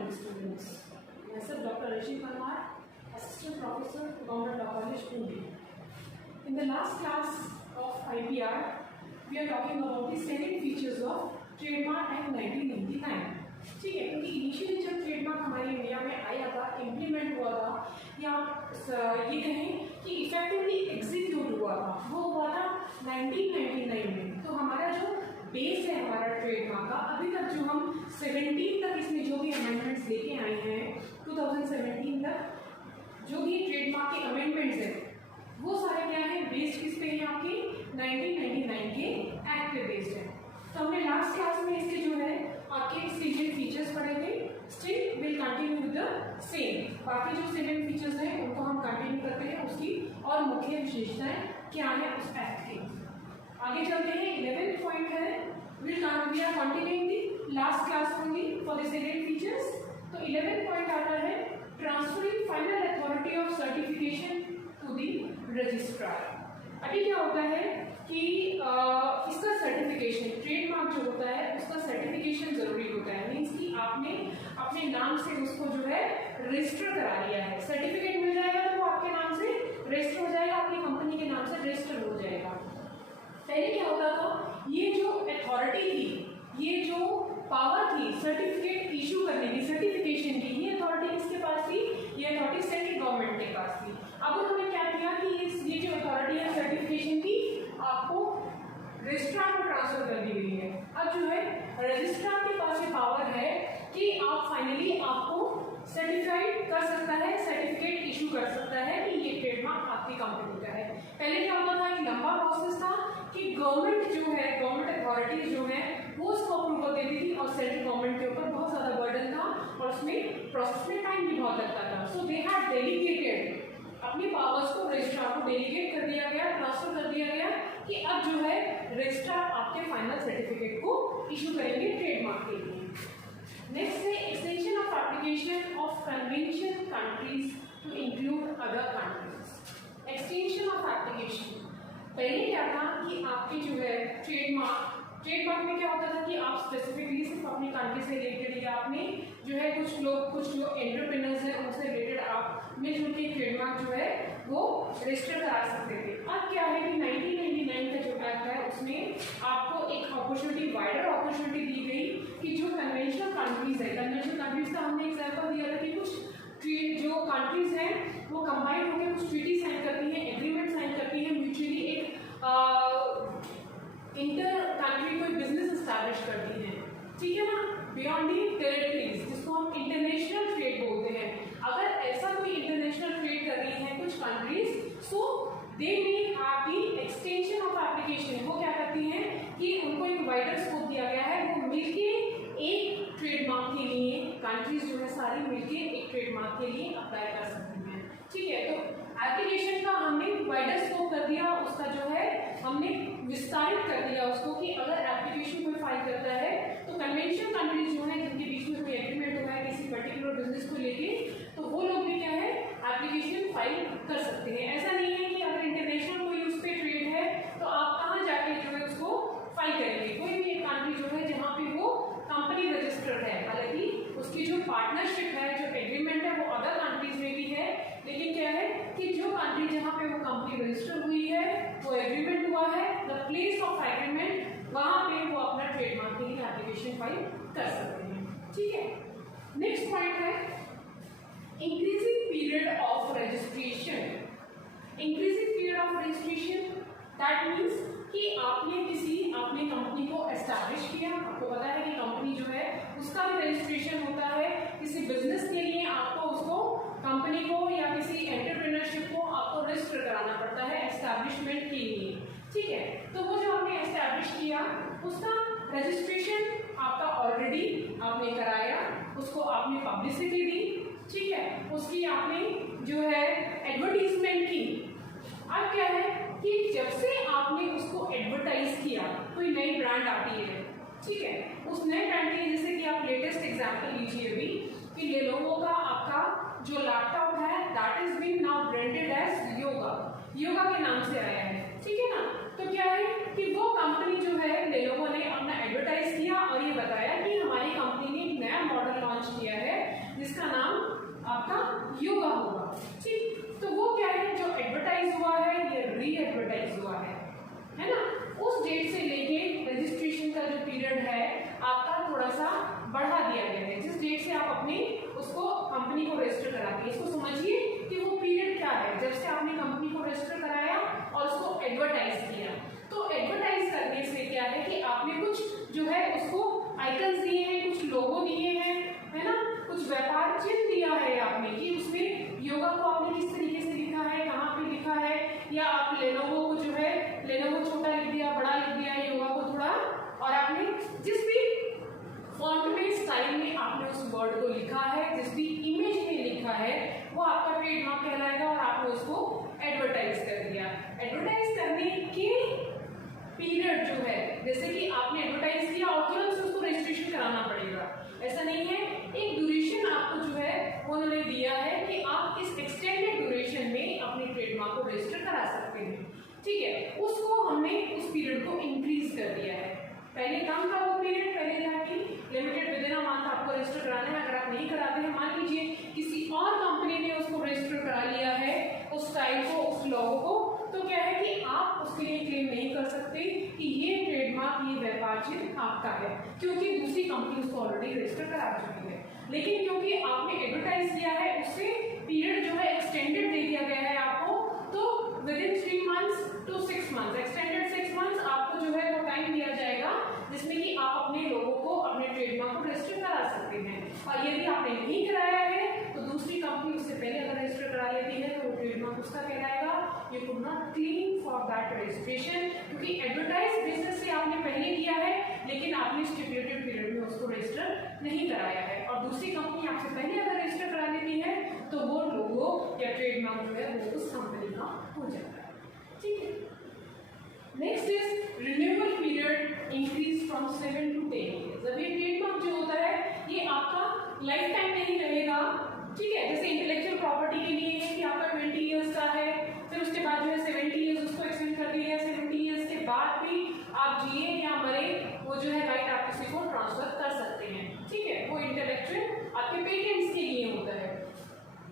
all the students. Myself Dr. Rashid Parmar, Assistant Professor, Government Law College, Pune. In the last class of IPR, we are talking about the 7 features of Trademark Act 1999. ठीक है, क्योंकि initially जब trademark हमारे India में आया था, implement हुआ था, या ये कहें कि इफेक्टिवली एग्जीक्यूट हुआ था, वो हुआ था 1999 में। तो हमारा जो बेस है हमारा ट्रेडमार्क का, अभी तक जो हम 17 तक इसमें जो भी अमेंडमेंट्स लेके आए हैं, 2017 तक जो भी ट्रेडमार्क के अमेंडमेंट्स हैं, वो सारे क्या है, बेस्ड किस पे है, आपके 1999 के एक्ट पे बेस्ड है। तो हमने लास्ट क्लास में इसके जो है आपके सीरियल फीचर्स पढ़े थे। Still will continue with the same. बाकी जो 7 फीचर्स हैं उनको हम कंटिन्यू करते हैं, उसकी और मुख्य विशेषताएं क्या है उस एक्ट की। आगे चलते हैं। 11th पॉइंट है, we are continuing the last class only for the serial features. तो 11th पॉइंट आता है transferring final authority of certification to the registrar. अभी क्या होता है कि इसका सर्टिफिकेशन, ट्रेडमार्क जो होता है उसका सर्टिफिकेशन जरूरी होता है। मीन्स कि आपने अपने नाम से उसको जो है रजिस्टर करा लिया है, सर्टिफिकेट मिल जाएगा तो वो आपके नाम से रजिस्टर हो जाएगा, आपकी कंपनी के नाम से रजिस्टर हो जाएगा। पहले क्या होता था, ये जो अथॉरिटी थी, ये जो पावर थी सर्टिफिकेट इशू करने की, सर्टिफिकेशन की, ये अथॉरिटी किसके पास थी, ये अथॉरिटी सेंट्रल गवर्नमेंट के पास थी। अब उन्होंने क्या किया कि ये जो अथॉरिटी है सर्टिफिकेशन की, आपको रजिस्ट्रार को ट्रांसफर कर दी गई है। अब जो है रजिस्ट्रार के पास ये पावर है कि आप फाइनली आपको सर्टिफाइड कर सकता है, सर्टिफिकेट इशू कर सकता है कि ये ट्रेडमार्क आपकी कंपनी का है। पहले क्या होता था, एक लंबा प्रोसेस था कि गवर्नमेंट जो है, गवर्नमेंट अथॉरिटीज जो है वो उसको अप्रूवल देती थी और सेंट्रल गवर्नमेंट के ऊपर बहुत ज्यादा बर्डन था और उसमें प्रोसेस में टाइम भी बहुत लगता था। सो दे हैड डेलीगेटेड अपनी पावर्स को रजिस्ट्रार को डेलीगेट कर दिया गया, ट्रांसफर कर दिया गया कि अब जो है रजिस्ट्रार आपके फाइनल सर्टिफिकेट को इशू करेंगे ट्रेडमार्क के लिए। नेक्स्ट है extension of application of convention countries to include other countries. Extension of application, पहले क्या था कि आपके जो है ट्रेडमार्क में क्या होता था कि आप स्पेसिफिकली सिर्फ अपनी कंट्री से रिलेटेड या आपने जो है कुछ लोग एंटरप्रेन्योर्स हैं उनसे रिलेटेड आप मिलजुल के ट्रेडमार्क जो है वो रजिस्टर करा सकते थे। अब क्या है कि 1999 का जो एक्ट है उसमें आपको एक अपॉर्चुनिटी, वाइडर अपॉर्चुनिटी दी गई कि जो कन्वेंशनल कंट्रीज है, कन्वेंशनल कंट्रीज का हमने एग्जाम्पल दिया था कि कुछ जो कंट्रीज हैं वो कंबाइन होकर कुछ ट्रीटी साइन करती हैं, एग्रीमेंट साइन करती हैं, म्यूचुअली एक इंटर कंट्री कोई बिजनेस एस्टैब्लिश करती हैं, ठीक है ना, बियॉन्ड दी टेरिटरीज, जिसको हम इंटरनेशनल ट्रेड बोलते हैं। अगर ऐसा कोई इंटरनेशनल ट्रेड कर रही है कुछ countries, so they may have the extension of application. वो क्या करती हैं कि उनको एक वाइडर स्कोप दिया गया है, वो मिलके एक ट्रेडमार्क के लिए, कंट्रीज जो है सारी मिलके एक ट्रेडमार्क के लिए अप्लाई कर सकती हैं, ठीक है। तो एप्लीकेशन का हमने वाइडर स्कोप कर दिया, उसका जो है हमने विस्तारित कर दिया उसको कि अगर एप्लीकेशन कोई फाइल करता है तो कन्वेंशन कंट्रीज जो है जिनके बीच में कोई एग्रीमेंट हुआ है किसी पर्टिकुलर बिजनेस को लेके, तो वो लोग भी क्या है एप्लीकेशन फाइल कर सकते हैं। ऐसा नहीं है कि अगर इंटरनेशनल कोई उस पर ट्रेड है तो आप कहाँ जाके जो है उसको फाइल करेंगे। कोई भी एक कंट्री जो है जहाँ पे वो कंपनी रजिस्टर्ड है, हालांकि उसकी जो पार्टनरशिप है, जो एग्रीमेंट है वो अदर कंट्रीज में भी है, लेकिन क्या है कि जो कंट्री जहाँ पे वो कंपनी रजिस्टर हुई है, वो एग्रीमेंट हुआ है, द प्लेस ऑफ एग्रीमेंट, वहाँ पे वो अपना ट्रेडमार्क के लिए एप्लीकेशन फाइल कर सकते हैं, ठीक है। नेक्स्ट पॉइंट है increasing period of registration. Increasing period of registration that means कि आपने अपनी कंपनी को एस्टैब्लिश किया, आपको पता है कि कंपनी जो है उसका भी रजिस्ट्रेशन होता है, किसी बिजनेस के लिए आपको उसको कंपनी को या किसी एंटरप्रेन्योरशिप को आपको रजिस्टर कराना पड़ता है एस्टैब्लिशमेंट के लिए, ठीक है। तो वो जो आपने एस्टैब्लिश किया उसका रजिस्ट्रेशन आपका ऑलरेडी आपने कराया, उसको आपने पब्लिसिटी दी, ठीक है, उसकी आपने जो है एडवर्टीजमेंट की। अब क्या है कि जब से आपने उसको एडवर्टाइज किया, कोई नई ब्रांड आती है, ठीक है, उस नए ब्रांड के जैसे कि आप लेटेस्ट एग्जांपल लीजिए अभी कि लेनोवो का आपका जो लैपटॉप है that is been now branded as Yoga के नाम से आया है, ठीक है ना। तो क्या है कि वो कंपनी जो है लेनोवो ने अपना एडवर्टाइज किया और ये बताया कि हमारी कंपनी ने एक नया मॉडल लॉन्च किया है सा बढ़ा दिया गया है। जिस डेट से आप अपनी उसको कंपनी को रजिस्टर कराते हैं, इसको समझिए कि वो पीरियड क्या है जब से आपने कंपनी को रजिस्टर कराया और उसको एडवर्टाइज किया। तो एडवर्टाइज करने से क्या है कि आपने कुछ जो है उसको आइकन्स दिए हैं, कुछ लोगो दिए हैं, है ना, कुछ व्यापार चिन्ह दिया है आपने कि उसमें योगा को आपने किस तरीके से लिखा है, कहाँ पे लिखा है, या आप लेनोवो को जो है लेनोवो छोटा लिख दिया, बड़ा लिख दिया, योगा को थोड़ा, और आपने जिस भी फॉन्ट में स्टाइल में आपने उस वर्ड को लिखा है, जिस भी इमेज में लिखा है, वो आपका ट्रेडमार्क कहलाएगा और आपने उसको एडवर्टाइज कर दिया। एडवर्टाइज करने के पीरियड जो है, जैसे कि आपने एडवर्टाइज किया और तुरंत से उसको रजिस्ट्रेशन कराना पड़ेगा, ऐसा नहीं है। एक ड्यूरेशन आपको जो है उन्होंने दिया है कि आप इस एक्सटेंडेड ड्यूरेशन में अपने ट्रेडमार्क को रजिस्टर करा सकते हैं, ठीक है। उसको हमने उस पीरियड को इंक्रीज कर दिया है। पहले कम था वो पीरियड, पहले था कि limited with in a month आपको रजिस्टर कराना है। अगर आप नहीं कराते हैं, मान लीजिए किसी और कंपनी ने उसको रजिस्टर करा लिया है, उस स्टाइल को, उस लोगो को, तो क्या है कि आप उसके लिए क्लेम नहीं कर सकते कि ये ट्रेडमार्क, ये व्यापार चिन्ह आपका है, क्योंकि दूसरी कंपनी उसको ऑलरेडी रजिस्टर करा चुकी है। लेकिन क्योंकि आपने एडवर्टाइज किया है, उससे पीरियड जो है एक्सटेंडेड दे दिया गया है आपको, तो with in 3 months to 6 months, extended 6 months आपको जो है वो टाइम दिया जाएगा जिसमें कि आप अपने लोगों को, अपने ट्रेडमार्क को रजिस्टर करा सकते हैं। और यदि आपने नहीं कराया है तो दूसरी कंपनी उससे पहले अगर रजिस्टर करा लेती है तो वो ट्रेडमार्क उसका कहलाएगा। You could not claim for that registration, क्योंकि एडवर्टाइज बिजनेस से आपने पहले किया है लेकिन आपने स्टिपुलेटेड पीरियड में उसको रजिस्टर नहीं कराया है, और दूसरी कंपनी आपसे पहले अगर रजिस्टर करा लेती है तो वो लोगो या ट्रेडमार्क जो है वो उस कंपनी का हो जाता है, ठीक है। Next is renewal period increase from 7 to 10 years। अब ये ट्रेडमार्क जो होता है ये आपका लाइफ टाइम नहीं रहेगा, ठीक है। जैसे इंटेलेक्चुअल प्रॉपर्टी के लिए है कि आपका 20 years का है, फिर उसके बाद जो है 70 years उसको एक्सटेंड कर दिया, 70 years के बाद भी आप जिए या मरे, वो जो है राइट आप किसी को ट्रांसफर कर सकते हैं, ठीक है। वो इंटेलेक्चुअल आपके पेटेंट्स के लिए होता है।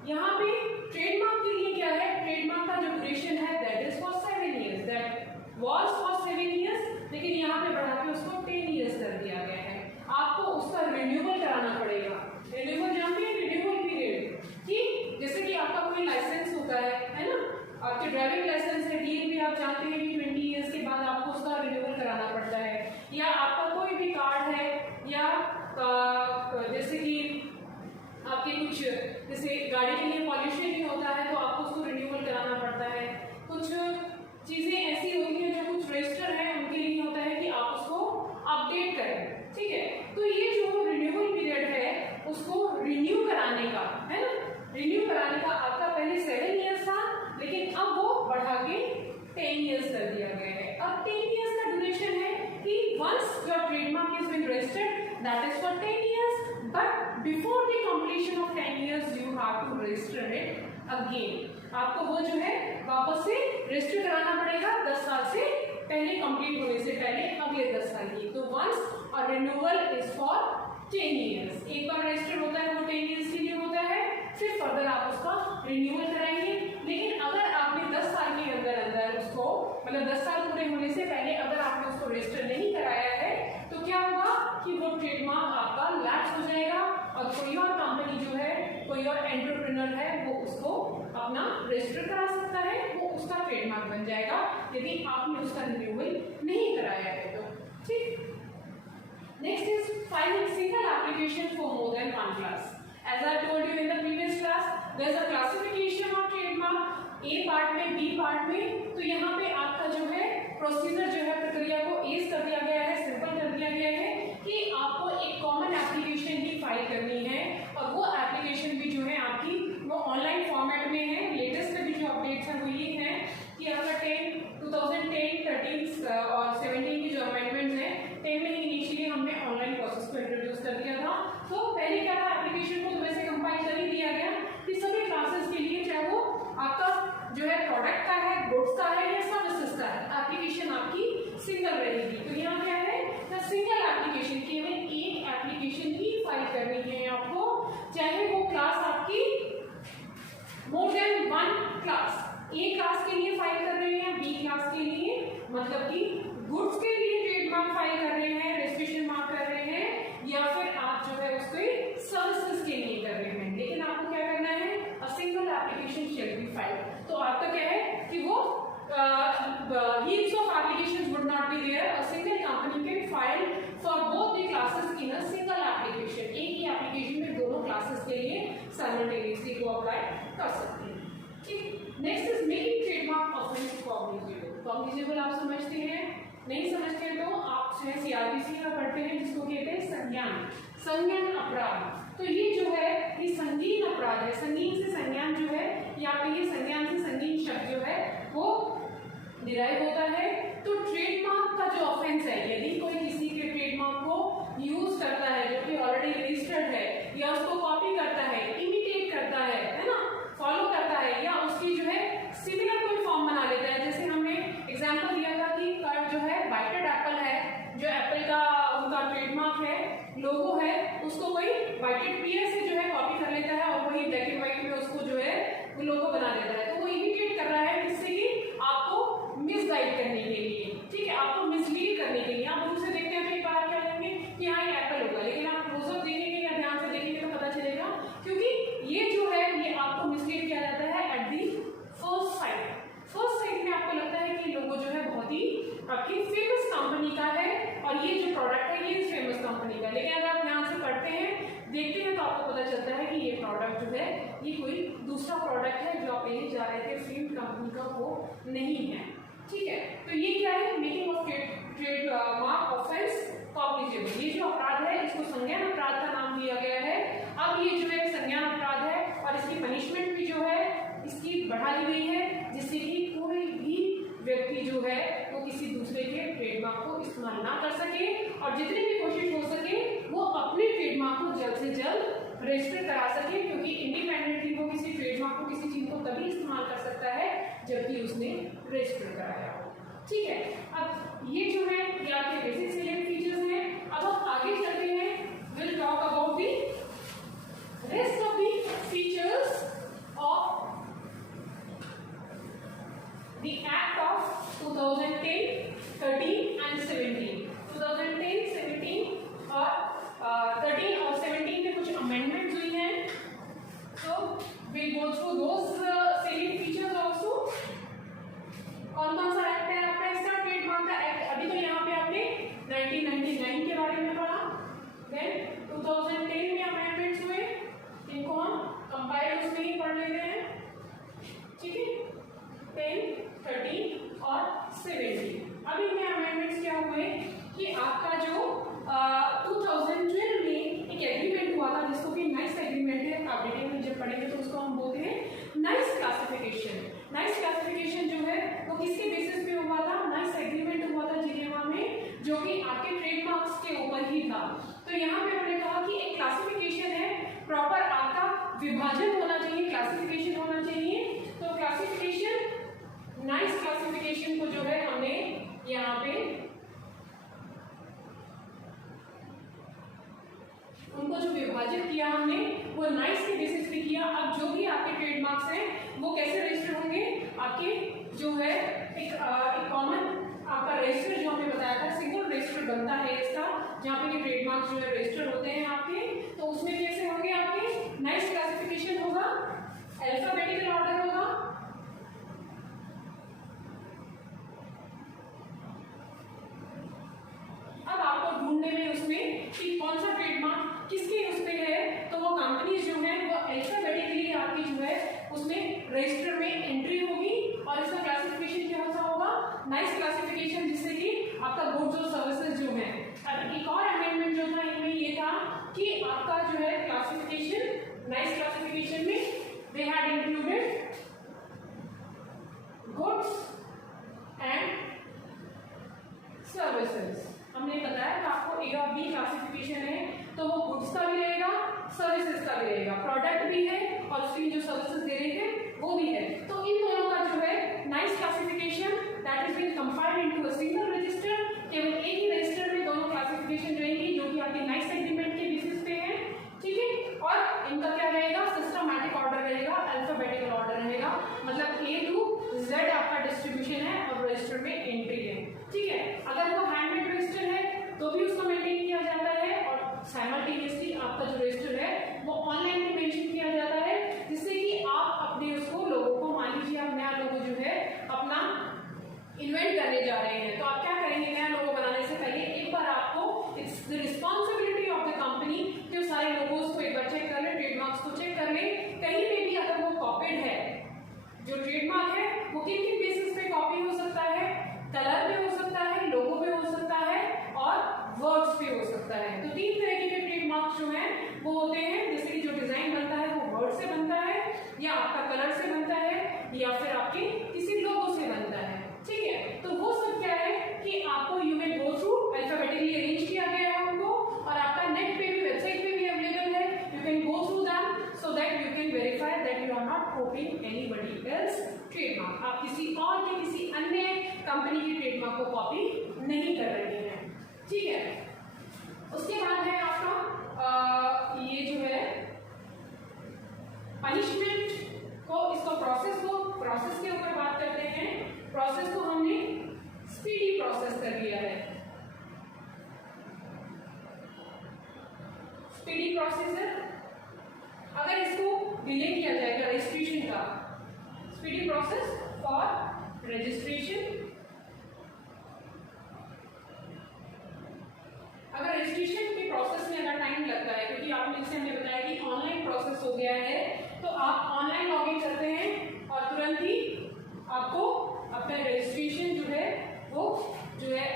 यहाँ पे ट्रेडमार्क के लिए क्या है, ट्रेडमार्क का जो ड्यूरेशन है that is for 7 years, that was for 7 years, लेकिन यहाँ पे बढ़ा के उसको 10 years कर दिया गया है। आपको उसका रिन्यूअल कराना पड़ेगा। रिन्यूअल जानते हैं, रिन्यूअल पीरियड, ठीक। जैसे कि आपका कोई लाइसेंस होता है ना, आपके ड्राइविंग लाइसेंस है, डीएलपी आप जानते हैं कि 20 years के बाद आपको उसका रिन्यूअल कराना पड़ता है, या आपका कोई भी कार्ड है, या जैसे कि आपके कुछ जैसे गाड़ी के लिए पॉल्यूशन भी होता है तो आपको उसको रिन्यूअल कराना पड़ता है। कुछ चीजें ऐसी होती हैं जो कुछ रजिस्टर है उनके लिए होता है कि आप उसको अपडेट करें, ठीक है। तो ये जो रिन्यूअल पीरियड है उसको रिन्यू कराने का है ना, रिन्यू कराने का आपका पहले 7 years था, लेकिन अब वो बढ़ा के 10 years कर दिया गया है। अब 10 years का ड्यूरेशन है कि once your trademark is been registered that is for 10 years, but before the completion of 10 years you have to register it again. आपको वो जो है वापस से रजिस्टर कराना पड़ेगा 10 साल से पहले, कंप्लीट होने से पहले अगले 10 साल की। तो वंस और रिन्यूअल इज फॉर 10 years, एक बार रजिस्टर होता है वो 10 years के लिए होता है, फिर फर्दर आप उसका रिन्यूअल कराएंगे। लेकिन अगर आपने 10 साल के अंदर अंदर उसको, मतलब 10 साल पूरे होने से पहले अगर आपने उसको रजिस्टर नहीं कराया है तो क्या होगा कि वो ट्रेडमार्क आपका लैप्स हो जाएगा और कोई और कंपनी जो है, कोई और एंटरप्रेन्योर है वो उसको अपना रजिस्टर करा सकता है, वो उसका ट्रेडमार्क बन जाएगा यदि आपने उसका रिन्यूअल नहीं कराया है तो, ठीक। Next is filing single application for more than 1 class। As I told you in the previous class, there is a classification of trademark, A part में, B पार्ट में। तो यहाँ पे आपका जो है प्रोसीजर जो है, प्रक्रिया को एज कर दिया गया है, सिंपल कर दिया गया है कि आपको एक कॉमन एप्लीकेशन ही फाइल करनी है, और वो एप्लीकेशन भी जो है आपकी वो ऑनलाइन फॉर्मेट में है। लेटेस्ट में भी जो अपडेट्स हैं वो ये हैं कि आपका 2010, 13 और 17 की जो अमेंडमेंट्स हैं, 10 में ही इनिशियली हमने ऑनलाइन प्रोसेस को इंट्रोड्यूस कर दिया था। तो पहले क्या था, एप्लीकेशन को तो वैसे कंपाइल कर ही दिया गया कि सभी क्लासेस के लिए, चाहे वो आपका जो है प्रोडक्ट का है, गुड्स का है या सर्विसेज का है, एप्लीकेशन आपकी सिंगल रहेगी। तो यहाँ क्या है, सिंगल एप्लीकेशन, केवल एक एप्लीकेशन ही फाइल करनी है आपको, चाहे वो क्लास आपकी मोर देन 1 class, ए क्लास के लिए फाइल कर रहे हैं, बी क्लास के लिए मतलब कि गुड्स के लिए ट्रेडमार्क फाइल कर रहे हैं, रजिस्ट्रेशन मार्क कर रहे हैं, या application shall be filed. तो आपका क्या है कि वो heaps of applications would not be there. A single company can file for both the classes in a single application. एक ही application में दोनों classes के लिए simultaneously को apply कर सकते हैं. ठीक. Next is making trademark offense cognizable. Cognizable आप समझते हैं? नहीं समझते हैं तो आप जो है CRPC में पढ़ते हैं जिसको कहते हैं संज्ञान अपराध. तो ये जो है ये संगीन अपराध है. संगीन से संज्ञान जो है या फिर ये संज्ञान से संगीन शब्द जो है वो डिराइव होता है. तो ट्रेडमार्क का जो ऑफेंस है, यदि कोई किसी के ट्रेडमार्क को यूज करता है जो कि ऑलरेडी रजिस्टर्ड है या उसको कॉपी करता है, इमिटेट करता है ना, फॉलो करता है या उसकी जो है सिमिलर कोई फॉर्म बना लेता है. जैसे हमने एग्जांपल दिया था कि जो है बाइटेड एप्पल है, जो एप्पल का उनका ट्रेडमार्क है, लोगो है, उसको कोई बाइटेड पीएस से जो है कॉपी कर लेता है और वही ब्लैक एंड व्हाइट में उसको जो है वो लोगो बना देता है. तो वो इमिटेट कर रहा है किससे कि आपको मिसगाइड करने के लिए. ठीक है, आपको मिसलीड करने के लिए. आप दूर से देखते हैं तो एक बार आप क्या कहेंगे कि हाँ ये एप्पल होगा, लेकिन आप क्लोजअप देखेंगे या ध्यान से देखेंगे तो पता चलेगा क्योंकि ये जो है ये आपको मिसलीड किया जाता है at the first sight. First sight में आपको लगता है कि लोगो जो है बहुत ही आपकी फेमस कंपनी का है और ये जो प्रोडक्ट है ये फेमस कंपनी का. लेकिन अगर आप ध्यान से पढ़ते हैं देखते हैं तो आपको पता चलता है कि ये प्रोडक्ट जो है ये कोई दूसरा प्रोडक्ट है जो आप लेने जा रहे थे, फेम कंपनी का वो नहीं है. ठीक है, तो ये क्या है, making of trademark offence cognizable. ये जो अपराध है इसको संज्ञान अपराध का नाम दिया गया है. अब ये जो है संज्ञान अपराध है और इसकी पनिशमेंट भी जो है इसकी बढ़ा दी गई है जिससे कि कोई भी व्यक्ति जो है वो किसी दूसरे के ट्रेडमार्क को इस्तेमाल ना कर सके और जितनी भी कोशिश हो सके वो अपने ट्रेडमार्क को जल्द से जल्द रजिस्टर करा सके, क्योंकि इंडिपेंडेंटली वो किसी ट्रेडमार्क को किसी चीज को तभी इस्तेमाल कर सकता है जबकि उसने रजिस्टर कराया हो. ठीक है, अब ये जो है ये आपके बेसिक सेलिएंट फीचर्स हैं. अब हम आगे चलते हैं, will talk about the rest of the features of the Act of 2010, 13 and 17. 2010, 17 और 13 और 17 में कुछ अमेंडमेंट्स हुई हैं. So we go through those salient features also. कौन सा एक्ट है आपका? इसका ट्रेडमार्क का एक्ट. अभी तो यहाँ पे आपने 1999 के बारे में पढ़ा. Then 2010 में अमेंडमेंट्स हुए, इनको हम कंपाइल उसमें ही पढ़ लेते हैं. ठीक है, 10, 13 और 17. अब इनमें अमेंडमेंट्स क्या हुए कि आपका जो 2012 में एक एग्रीमेंट हुआ था जिसको कि नाइस एग्रीमेंट है. आप डिटेल में जब पढ़ेंगे तो उसको हम बोलते हैं नाइस क्लासिफिकेशन. नाइस क्लासिफिकेशन जो है वो किसके बेसिस पे हुआ था? नाइस एग्रीमेंट हुआ था जिनेवा में जो कि आपके ट्रेडमार्क्स के ऊपर ही था. तो यहाँ पे हमने कहा कि एक क्लासिफिकेशन है, प्रॉपर आपका विभाजन होना चाहिए, क्लासिफिकेशन होना चाहिए. तो क्लासिफिकेशन नाइस क्लासिफिकेशन को जो है हमने यहाँ पे उनको जो विभाजित किया हमने वो नाइस के बेसिस पे किया. अब जो भी आपके ट्रेडमार्क्स हैं वो कैसे रजिस्टर होंगे? आपके जो है एक कॉमन आपका रजिस्टर जो हमने बताया था, सिंगल रजिस्टर बनता है इसका जहाँ पे ट्रेडमार्क्स जो है रजिस्टर होते हैं आपके. तो उसमें कैसे होंगे आपके? नाइस क्लासिफिकेशन होगा, अल्फाबेटिकल ऑर्डर होगा. अब आपको ढूंढने में उसमें कि कौन सा ट्रेडमार्क किसके उस पे है, तो वो कंपनीज जो है वो अल्फाबेटिकली आपकी जो है उसमें रजिस्टर में एंट्री होगी और इसका क्लासिफिकेशन क्या होगा? नाइस क्लासिफिकेशन, जिससे कि आपका गुड्स और सर्विसेज जो है. अब एक और अमेंडमेंट जो था इनमें ये था कि आपका जो है क्लासिफिकेशन नाइस क्लासिफिकेशन में they had included goods and services. हमने बताया कि आपको ए और बी क्लासिफिकेशन है तो वो गुड्स का भी रहेगा, सर्विसेज का भी रहेगा, प्रोडक्ट भी है और उसकी जो सर्विसेज दे रहे हैं वो भी है. तो इन दोनों का जो है Nice classification that is been compiled into a single register. केवल एक ही रजिस्टर में दोनों क्लासिफिकेशन रहेंगी जो कि आपके नाइस एग्रीमेंट के बेसिस पे है. ठीक है, और इनका क्या रहेगा? सिस्टमैटिक ऑर्डर रहेगा, अल्फाबेटिकल ऑर्डर रहेगा. मतलब A to Z आपका डिस्ट्रीब्यूशन है और रजिस्टर में एंट्री है. ठीक है, अगर वो हैंडमेड रजिस्टर है तो भी उसको मेंटेन किया जाता है और साइमल्टेनियसली आपका जो रजिस्टर है वो ऑनलाइन भी मेंशन किया जाता है जिससे कि आप अपने उसको इन्वेंट करने जा रहे हैं, तो आप क्या करेंगे, नया लोगो बनाने से पहले एक बार आपको it's the responsibility of the company कि सारे लोगोस को एक बार चेक कर ले, ट्रेडमार्क्स को चेक कर ले, कहीं पे भी अगर वो कॉपीड है, जो ट्रेडमार्क है वो किन किन बेसिस पे कॉपी हो सकता है, कलर पे हो सकता है, लोगो पे हो सकता है और वर्ड्स पे हो सकता है। तो तीन तरीके के ट्रेडमार्क्स जो हैं वो होते हैं, जैसे कि जो डिजाइन बनता है वो वर्ड से बनता है, या आपका कलर से बनता है, या फिर आपके किसी लोगो से बनता है। ठीक है, तो वो सब क्या है कि आपको you may go through, alphabetically arrange किया गया है उनको, और आपका नेट पे भी, वेबसाइट पे भी अवेलेबल है, you can go through them so that you can verify that you are not copying anybody else trademark. आप किसी और के किसी अन्य कंपनी की ट्रेडमार्क को कॉपी नहीं कर रहे हैं। ठीक है, उसके बाद है आपका ये जो है पनिशमेंट को, इसको प्रोसेस के ऊपर बात करते हैं। प्रोसेस को हमने स्पीडी प्रोसेस कर लिया है। स्पीडी प्रोसेस है, अगर इसको डिले किया जाएगा रजिस्ट्रेशन का, स्पीडी प्रोसेस फॉर रजिस्ट्रेशन, अगर रजिस्ट्रेशन के प्रोसेस में अगर टाइम लगता है, क्योंकि आपने जैसे हमने बताया कि ऑनलाइन प्रोसेस हो गया है, तो आप ऑनलाइन लॉगिन करते हैं और तुरंत ही आपको अपना रजिस्ट्रेशन जो है वो जो है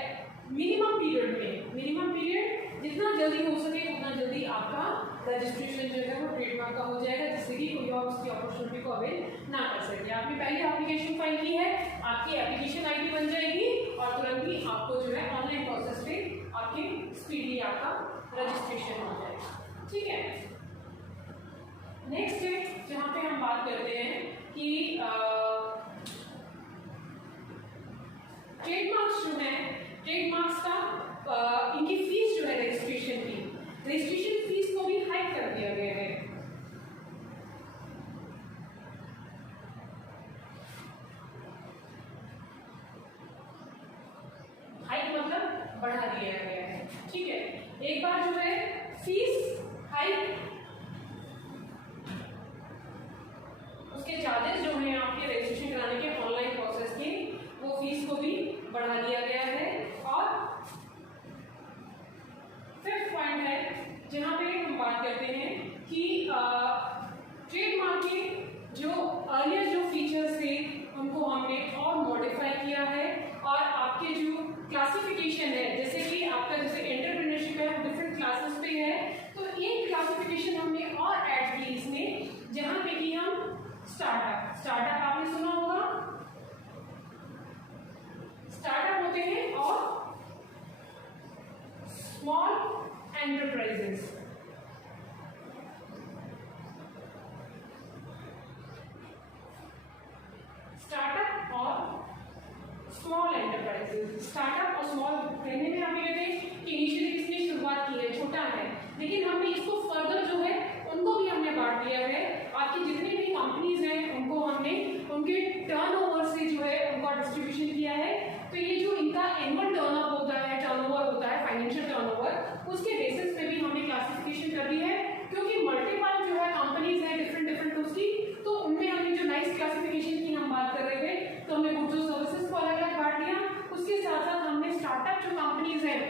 मिनिमम पीरियड जितना जल्दी हो सके उतना जल्दी आपका रजिस्ट्रेशन जो है वो ट्रेडमार्क का हो जाएगा, जिससे कि कोई और उसकी अपॉर्चुनिटी को अवेल ना कर सके। आपने पहले एप्लीकेशन फाइल की है, आपकी एप्लीकेशन आईडी बन जाएगी और तुरंत ही आपको जो है ऑनलाइन प्रोसेस पे आपके स्पीडली आपका रजिस्ट्रेशन हो जाएगा। ठीक है, नेक्स्ट है जहाँ पे हम बात करते हैं कि ट्रेडमार्क्स जो है, ट्रेडमार्क्स का इनकी फीस जो है रजिस्ट्रेशन फीस को भी हाइक कर दिया गया है। हाइक मतलब बढ़ा दिया गया है। ठीक है, एक बार जो है फीस हाइक, उसके चार्जेस जो हैं आपके रजिस्ट्रेशन कराने के ऑनलाइन प्रोसेस के, वो फीस को भी बढ़ा दिया गया है। और फिफ्थ पॉइंट है जहां पे हम बात करते हैं कि ट्रेडमार्क के जो अर्लियर जो फीचर्स थे उनको हमने और मॉडिफाई किया है, और आपके जो क्लासिफिकेशन है, जैसे कि आपका जैसे एंटरप्रेन्योरशिप है वो डिफरेंट क्लासेस पे है, तो एक क्लासिफिकेशन हमने और ऐड की इसमें, जहां पे कि हम स्टार्टअप आपने सुना होगा, स्टार्टअप होते हैं और स्मॉल एंटरप्राइजेस। स्टार्टअप और स्मॉल एंटरप्राइजेस, स्टार्टअप और स्मॉल कहने में हम कहते हैं कि इनिशियली किसने शुरुआत की है, छोटा है, लेकिन हमने इसको फर्दर जो है उनको भी हमने बांट दिया है। आपकी जितनी भी कंपनीज हैं उनको हमने उनके टर्नओवर से जो है उनका डिस्ट्रीब्यूशन किया है, तो ये जो इनका एनुअल टर्नअप होता है, टर्नओवर होता है, फाइनेंशियल टर्नओवर, उसके बेसिस पे भी हमने क्लासिफिकेशन कर दी है, क्योंकि मल्टीपल जो है कंपनीज हैं डिफरेंट उसकी, तो उनमें हमने जो नाइस क्लासिफिकेशन की हम बात कर रहे थे, तो हमने गुड्स और सर्विसेज को अलग अलग बांट दिया, उसके साथ साथ हमने स्टार्टअप जो कंपनीज हैं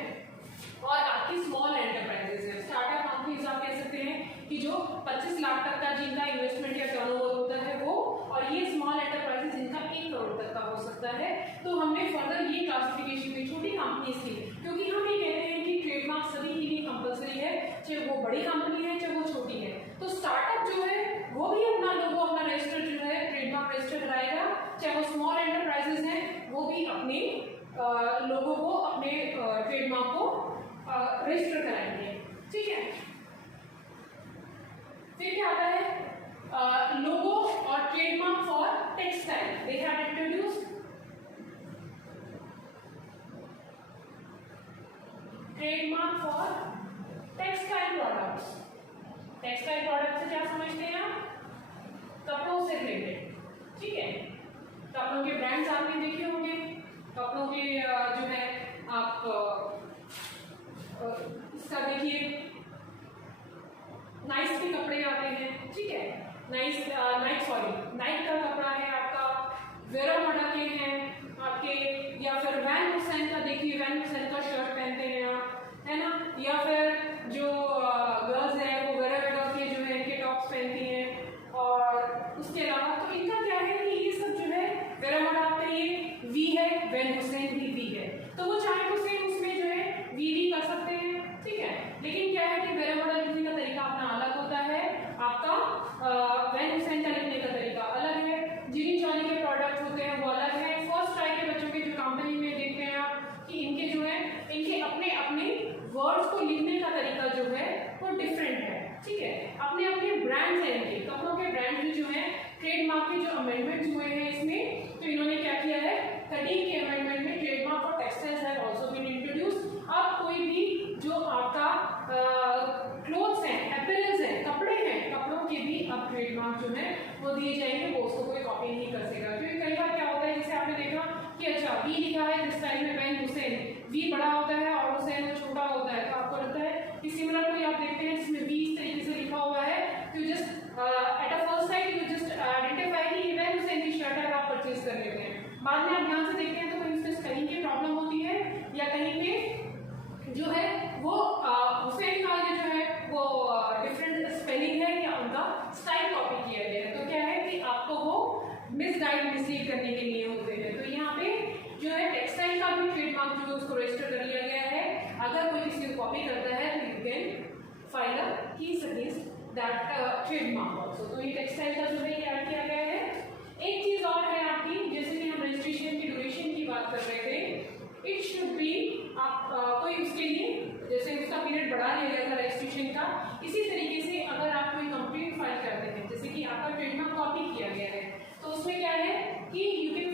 और आपकी स्मॉल एंटरप्राइजेस है। स्टार्टअप कंपनीज आप कह सकते हैं कि जो 25 लाख तक का जिनका इन्वेस्टमेंट या टर्नओवर होता है वो, और ये स्मॉल एंटरप्राइजेस जिनका 1 करोड़ तक का हो सकता है। तो हमने फर्दर ये क्लासिफिकेशन में छोटी कंपनीज की, क्योंकि हम ये कहते हैं कि ट्रेडमार्क सभी के लिए कंपलसरी है, चाहे वो बड़ी कंपनी है चाहे वो छोटी है। तो स्टार्टअप जो है वो भी अपना लोगो, अपना रजिस्टर जो है ट्रेडमार्क रजिस्टर कराएगा, चाहे वो स्मॉल एंटरप्राइजेस हैं वो भी अपने लोगों को, अपने ट्रेडमार्क को रजिस्टर कराएंगे। ठीक है, फिर क्या आता है लोगो और trademark for textile, they have introduced trademark for textile products. Textile product से क्या समझते हैं आप, कपड़ों से रिलेटेड। ठीक है, कपड़ों के ब्रांड्स आपने देखे होंगे, कपड़ों के जो है आप इसका देखिए नाइस के कपड़े आते हैं। ठीक है, नाइक का कपड़ा है आपका, वेरोमोडा के हैं, आपके, या फिर वैन हुसैन का देखिए, वैन हुसैन का शर्ट पहनते हैं आप, है ना, या फिर जो गर्ल्स हैं वो वेरा के जो है इनके टॉप्स पहनती हैं। और उसके अलावा तो इनका क्या है कि ये सब जो है वेरा आपका ये वी है, वैन हुसैन भी वी है, तो वो चाहे तो सेम उसमें जो है वी कर सकते हैं, ठीक है। लेकिन क्या है कि वेरा लिखने का तरीका अपना अलग होता है, आपका वैन हुसैन का लिखने का तरीका अलग है, जिनी जॉनी के प्रोडक्ट होते हैं वो अलग है। फर्स्ट ट्राई के बच्चों के जो कंपनी में देखते हैं आप कि इनके जो है इनके अपने अपने वर्ड्स को लिखने का तरीका जो है वो डिफरेंट है, ठीक है। अपने अपने ब्रांड्स हैं, इनके कपड़ों के ब्रांड भी जो है ट्रेडमार्क के जो अमेंडमेंट्स हुए हैं इसमें, तो इन्होंने क्या किया है 13 के अमेंडमेंट में ट्रेडमार्क फॉर टेक्सटाइल्स है आल्सो बीन इंट्रोड्यूस। अब कोई भी जो आपका क्लोथ्स हैं, अपैरल्स हैं, कपड़े हैं, कपड़ों के भी अब ट्रेडमार्क जो है वो दिए जाएंगे, वो उसको कोई कॉपी नहीं कर सकेगा। क्योंकि कई बार क्या होता है, जैसे आपने देखा कि अच्छा वी लिखा है दिस टाइम में वैन हुसैन, वी बड़ा होता है और हुसैन छोटा होता है, तो आपको लगता है कि सिमिलर कोई आप देखते हैं जिसमें वी इस तरीके से लिखा हुआ है, तो just at a first sight you just identify कि ये वैन हुसैन की शर्ट है, आप परचेज कर लेते हैं। बाद में आप ध्यान से देखते हैं तो कहीं उसमें स्पेलिंग की प्रॉब्लम होती है, या कहीं पे जो है वो हुसैन का जो है वो डिफरेंट स्पेलिंग है, या उनका स्टाइल कॉपी किया गया है, तो क्या है कि आपको वो मिसगाइड मिसलीड करने के लिए होते हैं। तो यहाँ पे जो है टेक्सटाइल का भी ट्रेडमार्क जो है उसको रजिस्टर कर लिया गया है, अगर कोई किसी को कॉपी करता है तो you can file a case against that trademark also. तो ये टेक्सटाइल का जो है ये ऐड किया गया है। एक चीज और है आपकी, जैसे कि हम रजिस्ट्रेशन की ड्यूरेशन की बात कर रहे थे, इट शुड बी आप कोई उसके लिए जैसे उसका पीरियड बढ़ा दिया गया था रजिस्ट्रेशन का, इसी तरीके से अगर आप कोई कंप्लेंट फाइल करते हैं, जैसे कि आपका ट्रेडमार्क कॉपी किया गया है, तो उसमें क्या है कि you can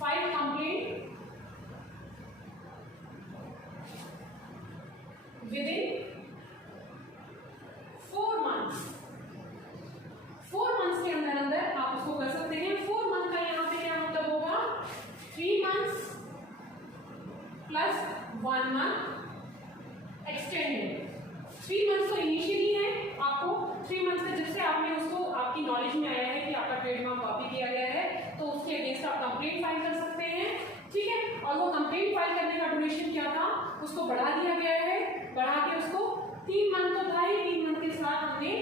file complaint with in 4 months। 4 months के अंदर अंदर आप उसको कर सकते हैं। 4 month का यहाँ पे क्या मतलब होगा, 3 months plus 1 month extended. 3 months तो इनिशियली है, आपको 3 months का जब से आपने उसको आपकी नॉलेज में आया है कि आपका ट्रेडमार्क कॉपी किया गया है, तो उसके अगेंस्ट आप कंप्लेंट फाइल कर सकते हैं, ठीक है। और वो कंप्लेंट फाइल करने का ड्यूरेशन क्या था, उसको बढ़ा दिया गया है, बढ़ा के उसको 3 month तो था ही, 3 month के साथ हमने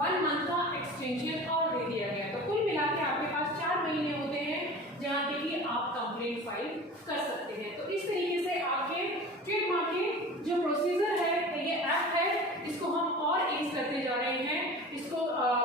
1 month का एक्सटेंशन और दे दिया गया। तो कुल मिला के आपके पास 4 महीने होते हैं जहाँ पे कि आप कंप्लेंट फाइल कर सकते हैं। तो इस तरीके से आपके ट्रेडमार्क के जो प्रोसीजर है, ये एक्ट है, इसको हम और एज करते जा रहे हैं, इसको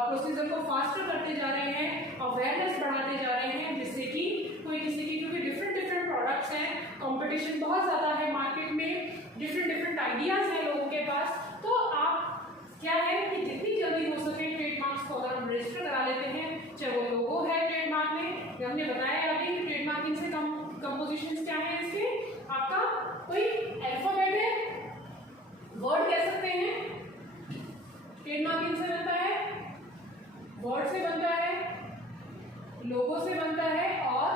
प्रोसीजर को फास्टर करते जा रहे हैं, अवेयरनेस बढ़ाते जा रहे हैं, जिससे कि कोई किसी की, क्योंकि डिफरेंट डिफरेंट प्रोडक्ट्स हैं, कंपटीशन बहुत ज़्यादा है मार्केट में, डिफरेंट आइडियाज़ हैं लोगों के पास, तो आप क्या है कि जितनी जल्दी हो सके ट्रेडमार्क्स को अगर हम रजिस्टर करा लेते हैं, चाहे वो लोगो है ट्रेडमार्क में, हमने बताया अभी कि ट्रेडमार्किंग से कंपोजिशंस क्या है इसके, आपका कोई अल्फाबेट है, वर्ड कह सकते हैं, ट्रेडमार्किंग से बनता है, वर्ड से बनता है, लोगो से बनता है और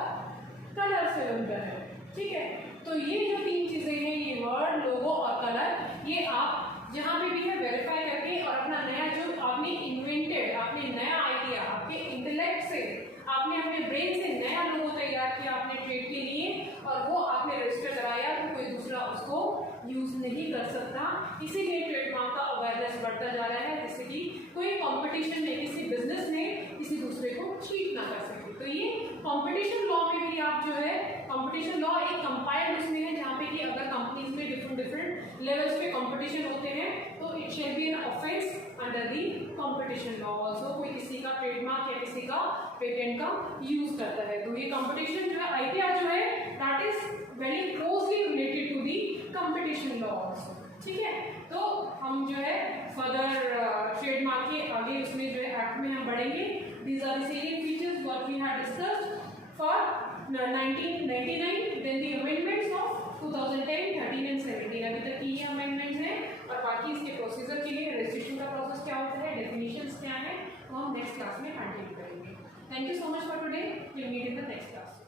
कलर से बनता है, ठीक है। तो ये जो 3 चीजें हैं, ये वर्ड, लोगो और कलर, ये आप जहां पे भी है वेरीफाई करके और अपना नया जो आपने इन्वेंटेड, आपने नया आइडिया आपके इंटेलेक्ट से, आपने अपने ब्रेन से नया लोगो तैयार किया अपने ट्रेड के लिए और वो आपने रजिस्टर कराया, तो कोई दूसरा उसको यूज नहीं कर सकता। इसीलिए ट्रेडमार्क का अवेयरनेस बढ़ता जा रहा है, जिससे कि कोई कंपटीशन में किसी बिजनेस में किसी दूसरे को चीट ना कर सके। तो ये कंपटीशन लॉ में भी आप जो है, कंपटीशन लॉ एक कंपाइल्ड उसमें है जहाँ पे कि अगर कंपनीज में डिफरेंट लेवल्स पे कंपटीशन होते हैं, तो it shall be an offence under the competition law also. कोई किसी का ट्रेडमार्क या किसी का पेटेंट का यूज करता है, तो ये कंपटीशन जो है, आईपीआर जो है, that is very closely related to the competition law also, ठीक है। तो हम जो है फर्दर ट्रेडमार्क के आगे उसमें जो है एक्ट में हम बढ़ेंगे। These are the salient features what we had discussed for 1999, then the amendments of 2010, 13 and 17। अभी तक की ये amendments हैं और बाकी इसके प्रोसीजर के लिए रजिस्ट्रेशन का प्रोसेस क्या होता है, डेफिनेशंस क्या है, वो हम नेक्स्ट क्लास में कंटिन्यू करेंगे। Thank you so much for today, will meet in the next class.